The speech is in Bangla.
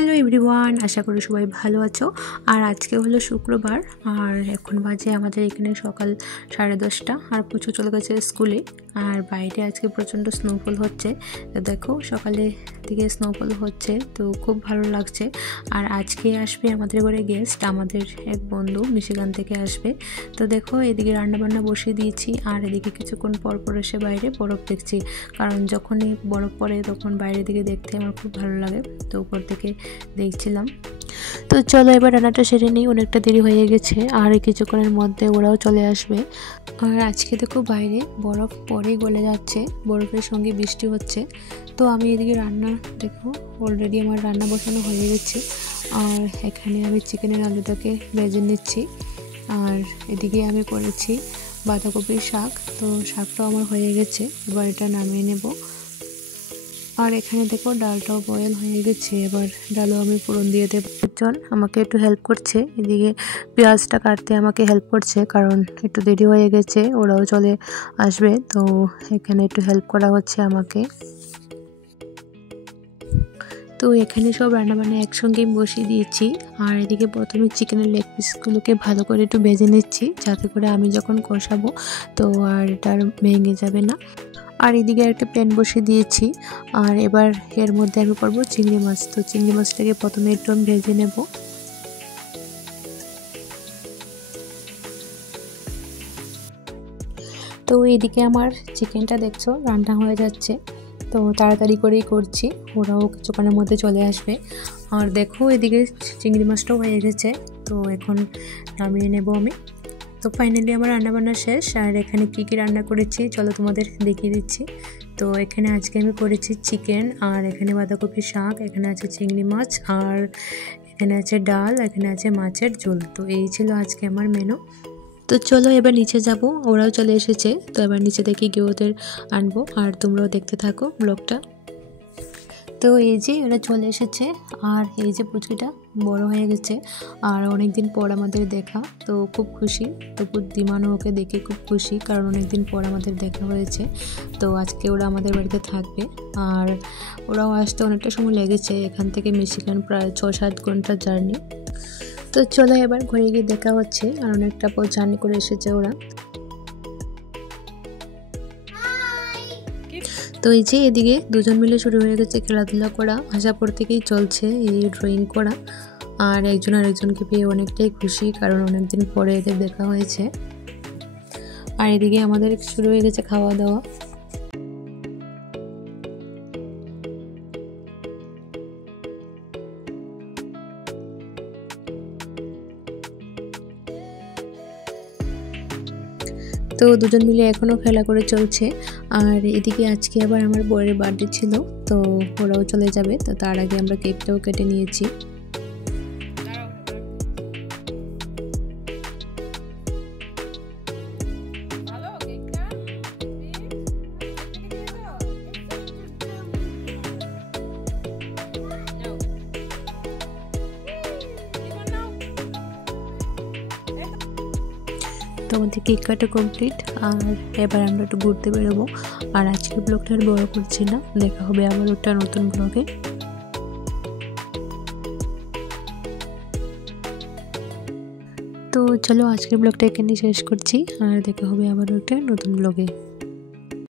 হ্যালো এভরিওয়ান, আশা করি সবাই ভালো আছো। আর আজকে হলো শুক্রবার, আর এখন বাজে আমাদের এখানে সকাল 10:30। আর পুচু চলে গেছে স্কুলে। আর বাইরে আজকে প্রচণ্ড স্নোফল হচ্ছে। তো দেখো সকালে থেকে স্নোফল হচ্ছে, তো খুব ভালো লাগছে। আর আজকে আসবে আমাদের ঘরে গেস্ট, আমাদের এক বন্ধু মিশিগান থেকে আসবে। তো দেখো এদিকে রান্নাবান্না বসিয়ে দিয়েছি, আর এদিকে কিছুক্ষণ পর পর এসে বাইরে বরফ দেখছি, কারণ যখনই বরফ পড়ে তখন বাইরের দিকে দেখতে আমার খুব ভালো লাগে। তো উপর থেকে দেখছিলাম। তো চলো এবার রান্নাটা সেরে নিই, অনেকটা দেরি হয়ে গেছে, আর কিছুক্ষণের মধ্যে ওরাও চলে আসবে। আর আজকে দেখো বাইরে বরফ পরেই গলে যাচ্ছে, বরফের সঙ্গে বৃষ্টি হচ্ছে। তো আমি এদিকে রান্না দেখো অলরেডি আমার রান্না বসানো হয়ে গেছে। আর এখানে আমি চিকেনের আলুটাকে ভেজে নিচ্ছি। আর এদিকে আমি করেছি বাঁধাকপির শাক। তো শাকটাও আমার হয়ে গেছে, এবার এটা নামিয়ে নেব। আর এখানে দেখো ডালটাও বয়েল হয়ে গেছে, এবার ডালও আমি ফোড়ন দিয়ে দেবো। একজন আমাকে একটু হেল্প করছে, এদিকে পেঁয়াজটা কাটতে আমাকে হেল্প করছে, কারণ একটু দেরি হয়ে গেছে, ওরাও চলে আসবে। তো এখানে একটু হেল্প করা হচ্ছে আমাকে। তো এখানে সব রান্নাবান্না একসঙ্গে বসিয়ে দিয়েছি। আর এদিকে প্রথমে চিকেনের লেগ পিসগুলোকে ভালো করে একটু ভেজে নিচ্ছি, যাতে করে আমি যখন কষাবো তো আর এটা ভেঙে যাবে না। আর এদিকে একটা প্যান বসিয়ে দিয়েছি। আর এবার এর মধ্যে আমি করবো চিংড়ি মাছ। তো চিংড়ি মাছটাকে প্রথমে একটু আমি ভেজে নেব। তো এদিকে আমার চিকেনটা দেখছো রান্না হয়ে যাচ্ছে, তো তাড়াতাড়ি করেই করছি, ওরাও কিছুক্ষণের মধ্যে চলে আসবে। আর দেখো এদিকে চিংড়ি মাছটাও হয়ে গেছে, তো এখন নামিয়ে নেব আমি। তো ফাইনালি আমার রান্নাবান্না শেষ। আর এখানে কী কী রান্না করেছি চলো তোমাদের দেখিয়ে দিচ্ছি। তো এখানে আজকে আমি করেছি চিকেন, আর এখানে বাঁধাকপির শাক, এখানে আছে চিংড়ি মাছ, আর এখানে আছে ডাল, এখানে আছে মাছের ঝোল। তো এই ছিল আজকে আমার মেনু। তো চলো এবার নিচে যাব, ওরাও চলে এসেছে। তো এবার নিচে থেকে গিয়ে ওদের আনবো, আর তোমরাও দেখতে থাকো ব্লগটা। তো এই যে এরা চলে এসেছে, আর এই যে পুচকিটা বড় হয়ে গেছে, আর অনেক দিন পর আমাদের দেখা, তো খুব খুশি। তো দিমানও ওকে দেখে খুব খুশি, কারণ অনেক দিন পর আমাদের দেখা হয়েছে। তো আজকে ওরা আমাদের বাড়িতে থাকবে। আর ওরাও আসতে অনেকটা সময় লেগেছে, এখান থেকে মিশিগান প্রায় 6-7 ঘন্টার জার্নি। তো চলো এবার ঘরে গিয়ে দেখা হচ্ছে, আর অনেকটা পর জার্নি করে এসেছে ওরা। তো এই যে এদিকে দুজন মিলে শুরু হয়ে গেছে খেলাধুলা করা, আসার পর থেকেই চলছে এই ড্রয়িং করা। আর একজন আরেকজনকে পেয়ে অনেকটাই খুশি, কারণ অনেকদিন পরে এদের দেখা হয়েছে। আর এদিকে আমাদের শুরু হয়ে গেছে খাওয়া দাওয়া। তো দুজন মিলে এখনও খেলা করে চলছে। আর এদিকে আজকে আবার আমার বরের বার্থডে ছিল, তো ওরাও চলে যাবে। তো তার আগে আমরা কেকটাও কেটে নিয়েছি। তো আমাদের কেক কাটা কমপ্লিট, আর এবার আমরা একটু ঘুরতে বেরোবো। আর আজকের ব্লগটা আর বড় করছি না, দেখা হবে আবার একটা নতুন ব্লগে। তো চলো আজকের ব্লগটা এখানে শেষ করছি, আর দেখা হবে আবার একটা নতুন ব্লগে।